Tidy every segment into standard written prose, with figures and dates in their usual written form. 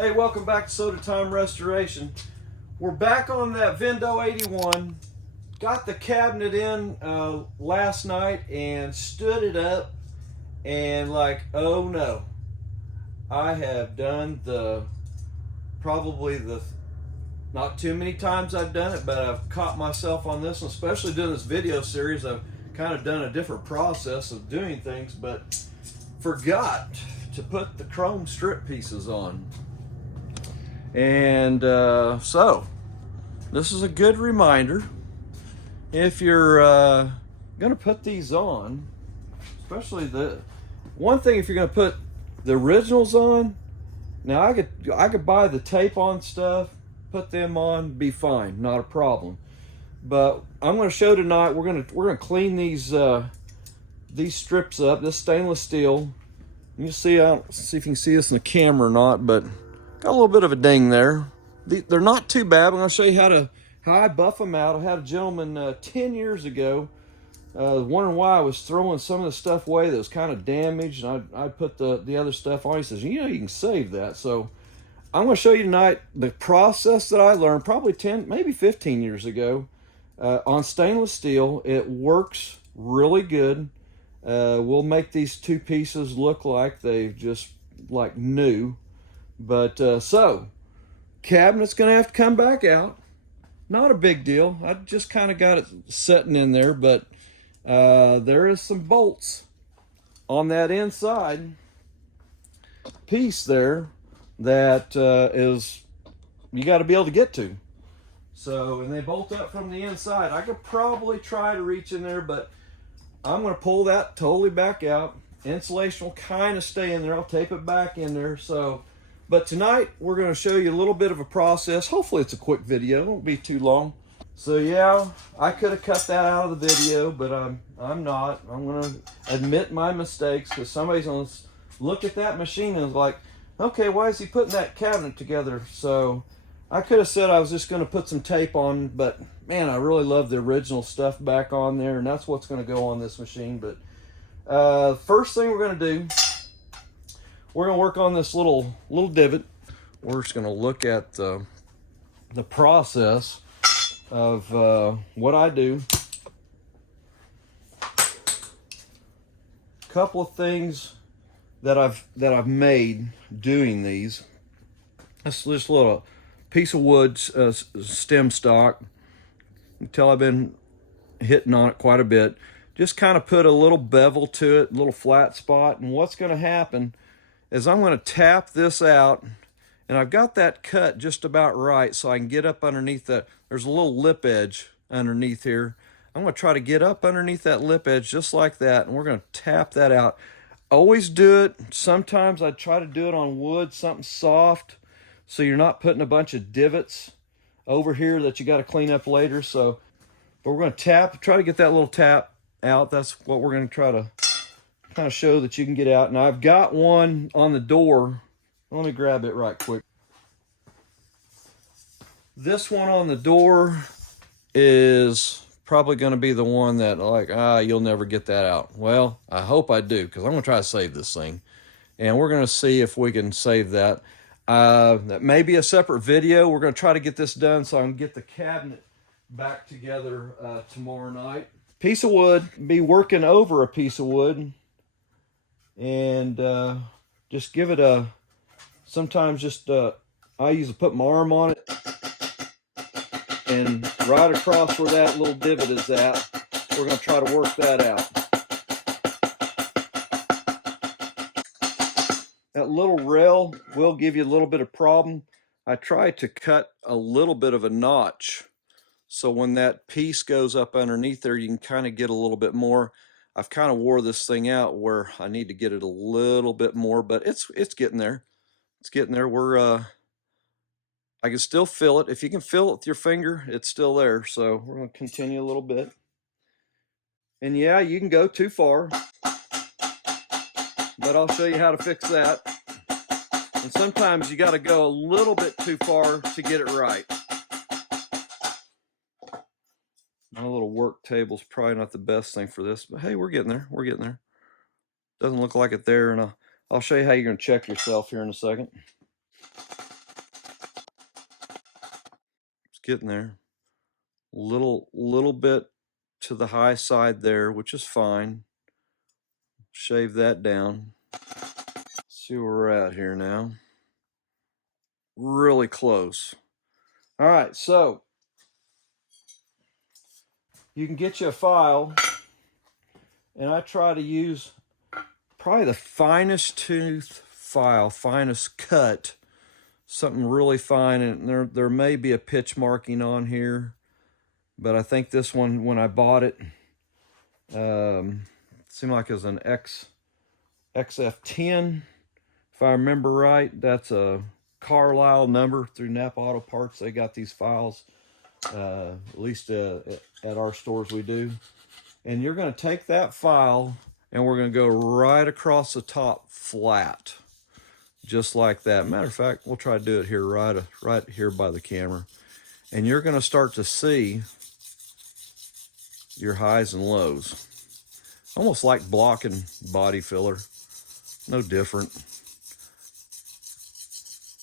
Hey, welcome back to Soda Time Restoration. We're back on that Vendo 81. Got the cabinet in last night and stood it up, and like, oh no, I have done probably the not too many times I've done it, but I've caught myself on this one, especially doing this video series. I've kind of done a different process of doing things, but forgot to put the chrome strip pieces on. And so this is a good reminder. If you're gonna put these on, especially the one thing, if you're gonna put the originals on, now I could buy the tape on stuff, put them on, be fine, not a problem. But I'm gonna show tonight, we're gonna clean these strips up. This stainless steel. You can see, I don't see if you can see this in the camera or not, but got a little bit of a ding there. They're not too bad. I'm going to show you how I buff them out. I had a gentleman 10 years ago wondering why I was throwing some of the stuff away that was kind of damaged, and I put the other stuff on. He says, you know, you can save that. So I'm going to show you tonight the process that I learned probably 10, maybe 15 years ago on stainless steel. It works really good. We'll make these two pieces look like they've just like new. But so cabinet's gonna have to come back out. Not a big deal. I just kind of got it sitting in there, but there is some bolts on that inside piece there that is you got to be able to get to. So, and they bolt up from the inside. I could probably try to reach in there, but I'm going to pull that totally back out. Insulation will kind of stay in there. I'll tape it back in there. So, but tonight we're going to show you a little bit of a process. Hopefully it's a quick video. It won't be too long. So yeah, I could have cut that out of the video, but I'm not. I'm going to admit my mistakes, because somebody's going to look at that machine and is like, okay, why is he putting that cabinet together? So I could have said I was just going to put some tape on, but man, I really love the original stuff back on there, and that's what's going to go on this machine. But first thing we're going to do, we're going to work on this little divot. We're just going to look at the process of what I do. A couple of things that I've made doing these. This little piece of wood stem stock. You can tell I've been hitting on it quite a bit. Just kind of put a little bevel to it, a little flat spot, and what's going to happen is I'm going to tap this out, and I've got that cut just about right so I can get up underneath that. There's a little lip edge underneath here. I'm going to try to get up underneath that lip edge just like that, and we're going to tap that out. Always do it. Sometimes I try to do it on wood, something soft, so you're not putting a bunch of divots over here that you got to clean up later. So, but we're going to try to get that little tap out. That's what we're going to try to kind of show that you can get out. Now I've got one on the door. Let me grab it right quick. This one on the door is probably going to be the one that like, you'll never get that out. Well, I hope I do, because I'm going to try to save this thing. And we're going to see if we can save that. That may be a separate video. We're going to try to get this done so I can get the cabinet back together tomorrow night. Piece of wood, be working over a piece of wood, and just give it sometimes just, I usually put my arm on it, and right across where that little divot is at, we're going to try to work that out. That little rail will give you a little bit of problem. I tried to cut a little bit of a notch, so when that piece goes up underneath there, you can kind of get a little bit more. I've kind of wore this thing out where I need to get it a little bit more, but it's getting there. It's getting there. I can still feel it. If you can feel it with your finger, it's still there. So we're going to continue a little bit. And yeah, you can go too far, but I'll show you how to fix that. And sometimes you got to go a little bit too far to get it right. My little work table's probably not the best thing for this, but hey, we're getting there. We're getting there. Doesn't look like it there, and I'll show you how you're going to check yourself here in a second. getting there. Little bit to the high side there, which is fine. Shave that down. See where we're at here now. Really close. All right, so you can get you a file, and I try to use probably the finest tooth file, finest cut, something really fine. And there may be a pitch marking on here, but I think this one, when I bought it, seemed like it was an XF10, if I remember right. That's a Carlisle number through Napa Auto Parts. They got these files, at least at our stores we do. And you're going to take that file and we're going to go right across the top flat, just like that. Matter of fact, we'll try to do it here, right here by the camera. And you're going to start to see your highs and lows. Almost like blocking body filler. No different.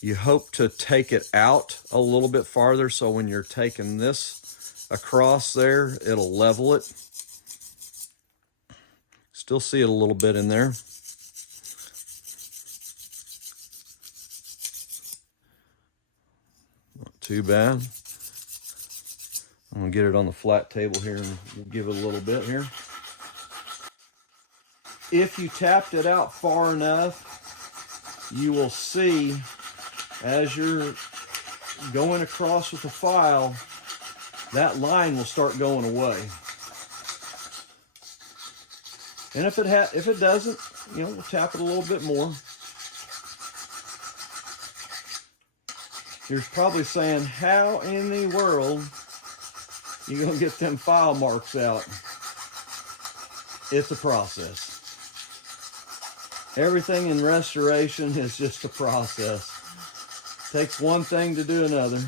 You hope to take it out a little bit farther, so when you're taking this across there, it'll level it. Still see it a little bit in there. Not too bad. I'm gonna get it on the flat table here and we'll give it a little bit here. If you tapped it out far enough, you will see as you're going across with the file, that line will start going away. And if it doesn't, you know, we'll tap it a little bit more. You're probably saying, how in the world you gonna get them file marks out? It's a process. Everything in restoration is just a process. Takes one thing to do another.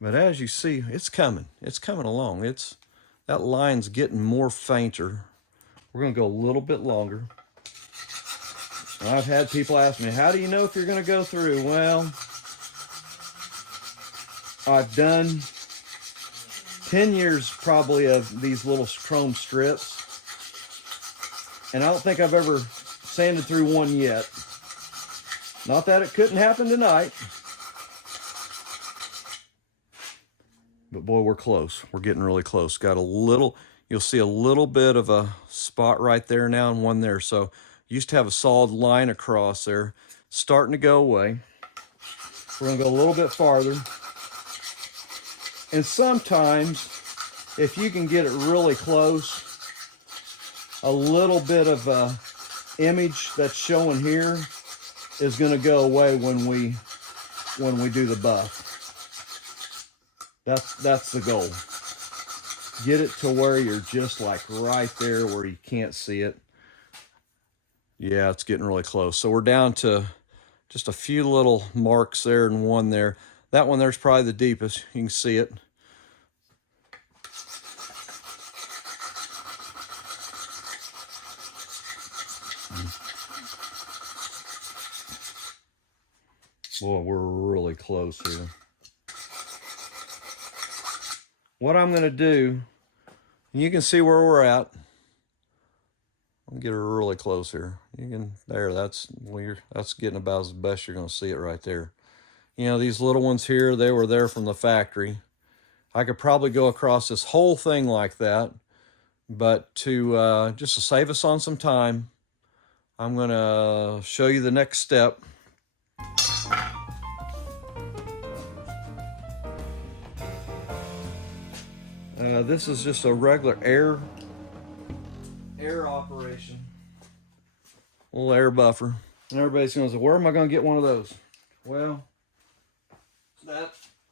But as you see, it's coming. It's coming along. That line's getting more fainter. We're gonna go a little bit longer. I've had people ask me, how do you know if you're gonna go through? Well, I've done 10 years probably of these little chrome strips, and I don't think I've ever sanded through one yet. Not that it couldn't happen tonight, but boy, we're close. We're getting really close. Got a little, you'll see a little bit of a spot right there now and one there. So used to have a solid line across there, starting to go away. We're gonna go a little bit farther. And sometimes, if you can get it really close, a little bit of a image that's showing here is going to go away when we do the buff. That's the goal. Get it to where you're just like right there where you can't see it. Yeah, it's getting really close. So we're down to just a few little marks there and one there. That one there's probably the deepest. You can see it. Boy, we're really close here. What I'm going to do, you can see where we're at. I'll get her really close here. You can, there, that's getting about as best you're going to see it right there. You know, these little ones here, they were there from the factory. I could probably go across this whole thing like that, but just to save us on some time, I'm going to show you the next step. This is just a regular air operation. A little air buffer. And everybody's going to say, where am I going to get one of those? Well,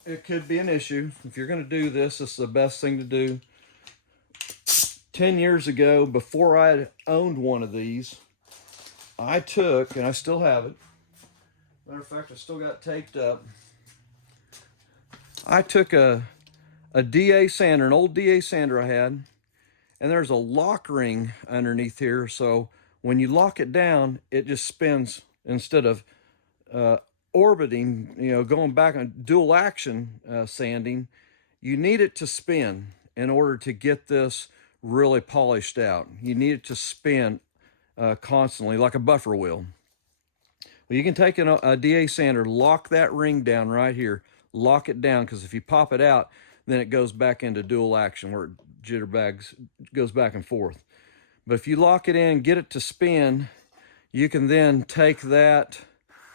it could be an issue. If you're going to do this, this is the best thing to do. 10 years ago, before I owned one of these, I took, and I still have it. Matter of fact, I still got it taped up. I took a DA sander, an old DA sander I had, and there's a lock ring underneath here. So when you lock it down, it just spins instead of orbiting, going back on dual action sanding, you need it to spin in order to get this really polished out. You need it to spin constantly like a buffer wheel. Well, you can take a DA sander, lock that ring down right here, lock it down, because if you pop it out, then it goes back into dual action where it jitterbags, goes back and forth. But if you lock it in, get it to spin, you can then take that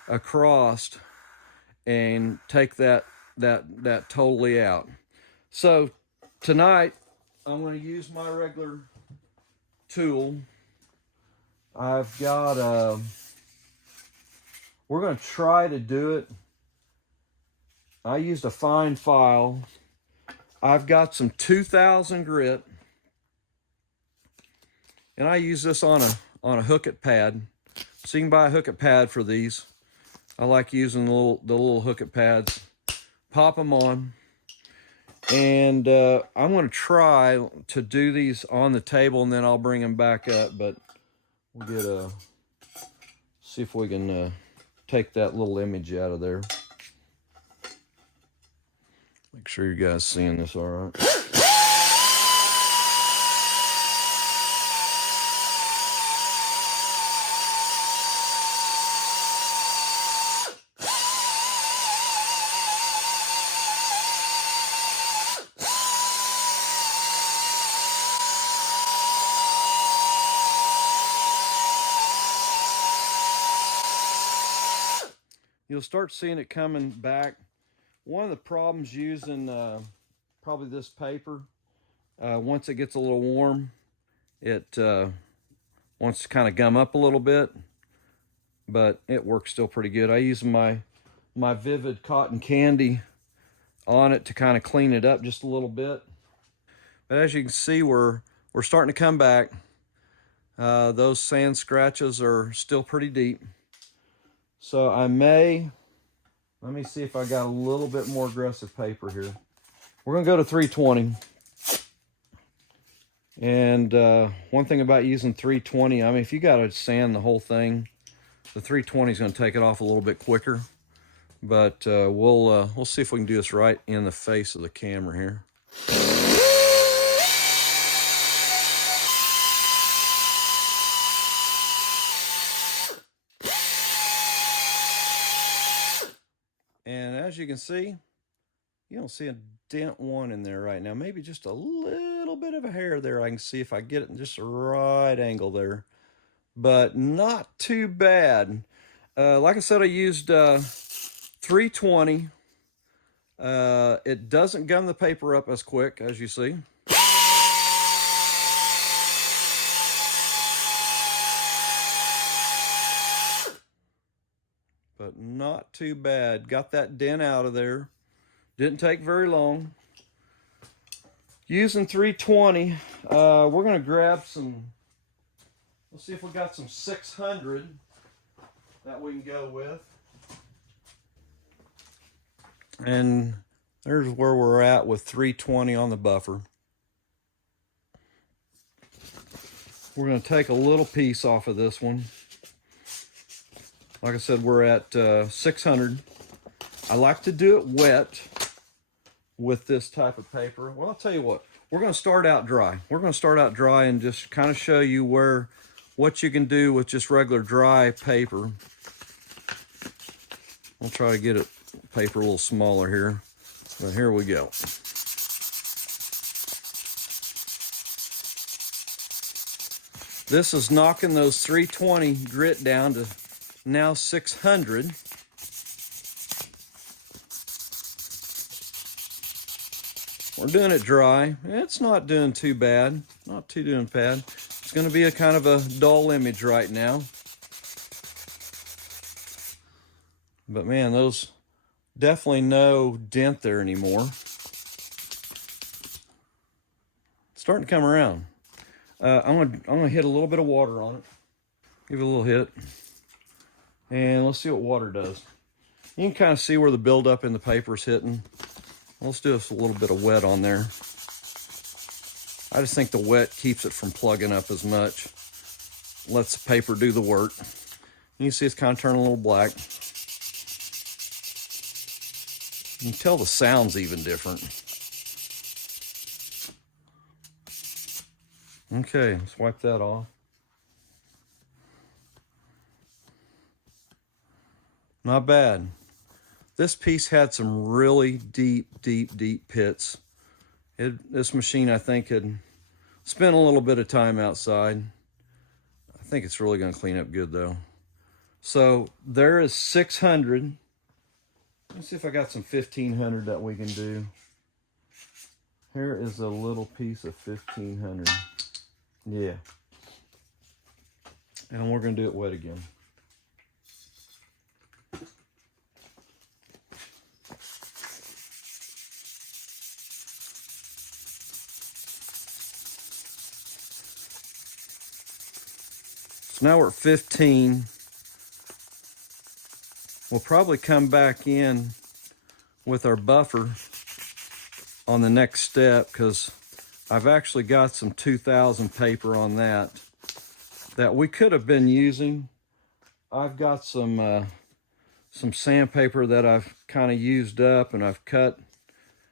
across and take that totally out. So tonight I'm going to use my regular tool. I've got we're going to try to do it. I used a fine file. I've got some 2000 grit, and I use this on a hook-it pad. So you can buy a hook-it pad for these. I like using the little hook-it pads. Pop them on, and I'm going to try to do these on the table, and then I'll bring them back up. But we'll get see if we can take that little image out of there. Make sure you guys seeing this all right. You'll start seeing it coming back. One of the problems using probably this paper, once it gets a little warm, it wants to kind of gum up a little bit, but it works still pretty good. I use my Vivid cotton candy on it to kind of clean it up just a little bit. But as you can see, we're starting to come back. Those sand scratches are still pretty deep. So let me see if I got a little bit more aggressive paper here. We're going to go to 320. And one thing about using 320, I mean, if you got to sand the whole thing, the 320 is going to take it off a little bit quicker. But we'll see if we can do this right in the face of the camera here. And as you can see, you don't see a dent one in there right now. Maybe just a little bit of a hair there. I can see if I get it in just the right angle there. But not too bad. Like I said, I used 320. It doesn't gum the paper up as quick, as you see. But not too bad. Got that dent out of there. Didn't take very long. Using 320, we're going to grab some, let's see if we got some 600 that we can go with. And there's where we're at with 320 on the buffer. We're going to take a little piece off of this one. Like I said, we're at 600. I like to do it wet with this type of paper. Well, I'll tell you what, we're going to start out dry. We're going to start out dry and just kind of show you what you can do with just regular dry paper. I'll try to get it paper a little smaller here, but here we go. This is knocking those 320 grit down to now 600. We're doing it dry. It's not doing too bad. Not too doing bad. It's going to be a kind of a dull image right now. But man, those definitely no dent there anymore. It's starting to come around. I'm gonna hit a little bit of water on it. Give it a little hit. And let's see what water does. You can kind of see where the buildup in the paper is hitting. Let's do a little bit of wet on there. I just think the wet keeps it from plugging up as much. Lets the paper do the work. You can see it's kind of turning a little black. You can tell the sound's even different. Okay, let's wipe that off. Not bad. This piece had some really deep pits. This machine, I think, had spent a little bit of time outside. I think it's really going to clean up good, though. So there is 600. Let's see if I got some 1500 that we can do. Here is a little piece of 1500. Yeah. And we're going to do it wet again. So now we're at 15. We'll probably come back in with our buffer on the next step, because I've actually got some 2000 paper on that we could have been using. I've got some sandpaper that I've kind of used up and I've cut,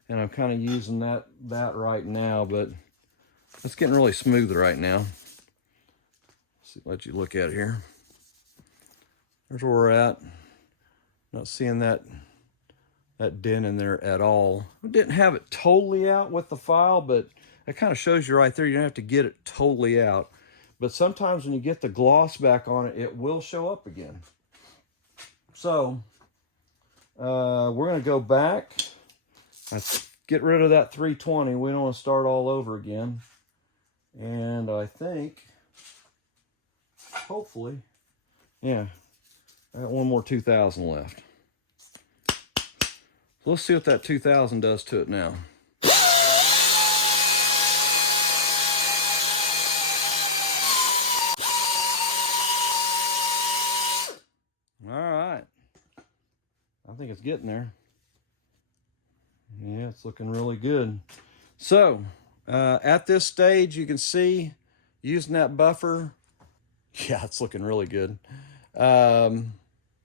and I'm kind of using that right now, but it's getting really smooth right now. Let you look at it here. There's where we're at. Not seeing that dent in there at all. We didn't have it totally out with the file, but it kind of shows you right there. You don't have to get it totally out. But sometimes when you get the gloss back on it, it will show up again. So we're going to go back. Get rid of that 320. We don't want to start all over again. And I think, hopefully, yeah, I got one more 2000 left. So let's see what that 2000 does to it now. All right. I think it's getting there. Yeah, it's looking really good. So at this stage, you can see using that buffer. Yeah, it's looking really good. I'm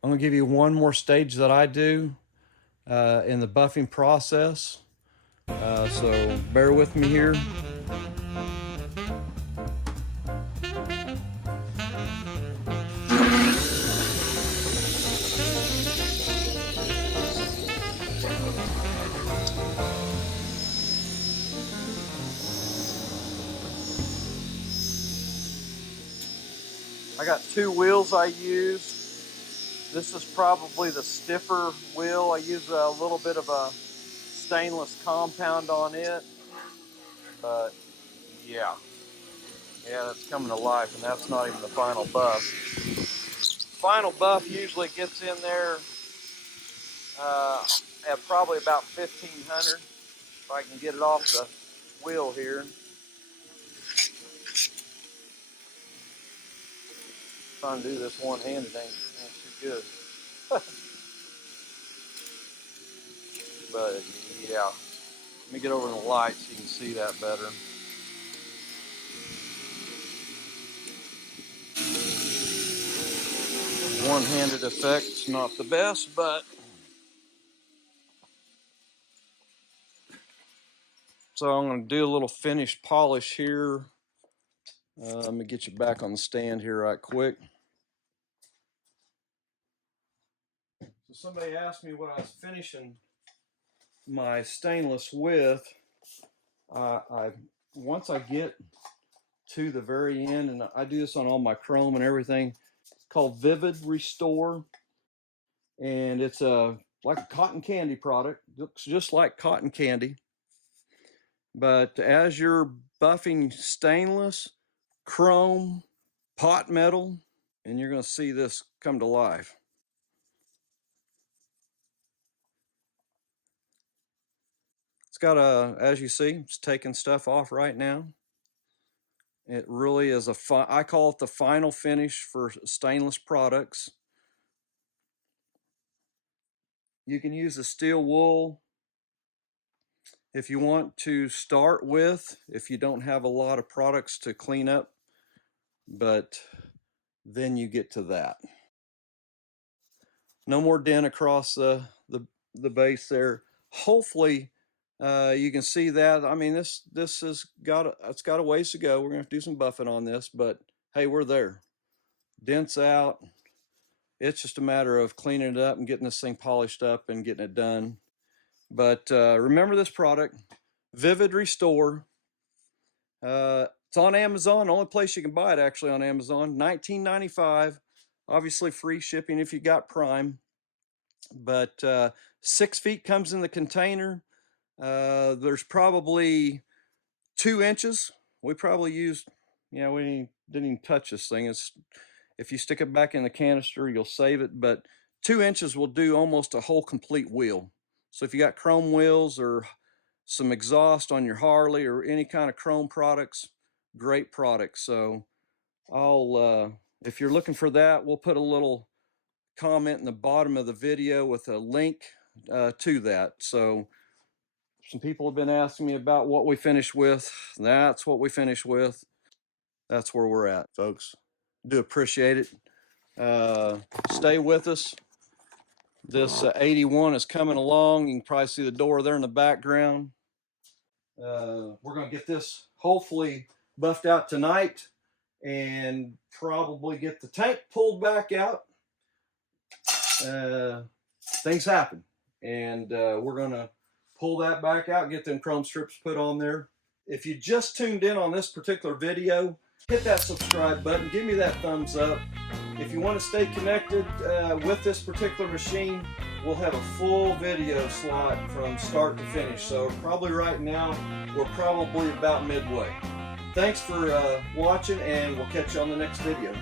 going to give you one more stage that I do in the buffing process. So bear with me here. I got two wheels I use. This is probably the stiffer wheel. I use a little bit of a stainless compound on it. But yeah, that's coming to life, and that's not even the final buff. Final buff usually gets in there at probably about 1500. If I can get it off the wheel here. Trying to do this one-handed ain't too good. But yeah, let me get over in the light so you can see that better. One-handed effect's not the best, but so I'm going to do a little finish polish here. Let me get you back on the stand here right quick. So somebody asked me what I was finishing my stainless with. Once I get to the very end, and I do this on all my chrome and everything, it's called Vivid Restore, and it's like a cotton candy product. It looks just like cotton candy, but as you're buffing stainless, chrome, pot metal, and you're going to see this come to life. It's got as you see, it's taking stuff off right now. It really is I call it the final finish for stainless products. You can use a steel wool if you want to start with, if you don't have a lot of products to clean up, but then you get to that. No more dent across the base there. hopefully you can see that. I mean, this has got it's got a ways to go. We're gonna have to do some buffing on this, but hey, we're there. Dents out. It's just a matter of cleaning it up and getting this thing polished up and getting it done. But remember this product, Vivid Restore. It's on Amazon. The only place you can buy it actually on Amazon. $19.95. Obviously free shipping if you got Prime. But 6 feet comes in the container. There's probably 2 inches. We probably used, you know, we didn't even touch this thing. It's, if you stick it back in the canister, you'll save it. But 2 inches will do almost a whole complete wheel. So if you got chrome wheels or some exhaust on your Harley or any kind of chrome products, great product. So I'll, if you're looking for that, we'll put a little comment in the bottom of the video with a link to that. So some people have been asking me about what we finished with. That's what we finished with. That's where we're at, folks. Do appreciate it. Stay with us. This 81 is coming along. You can probably see the door there in the background. We're going to get this hopefully buffed out tonight and probably get the tank pulled back out. Things happen, and we're going to pull that back out, get them chrome strips put on there. If you just tuned in on this particular video, hit that subscribe button, give me that thumbs up. If you want to stay connected with this particular machine, we'll have a full video slot from start to finish. So probably right now, we're probably about midway. Thanks for watching, and we'll catch you on the next video.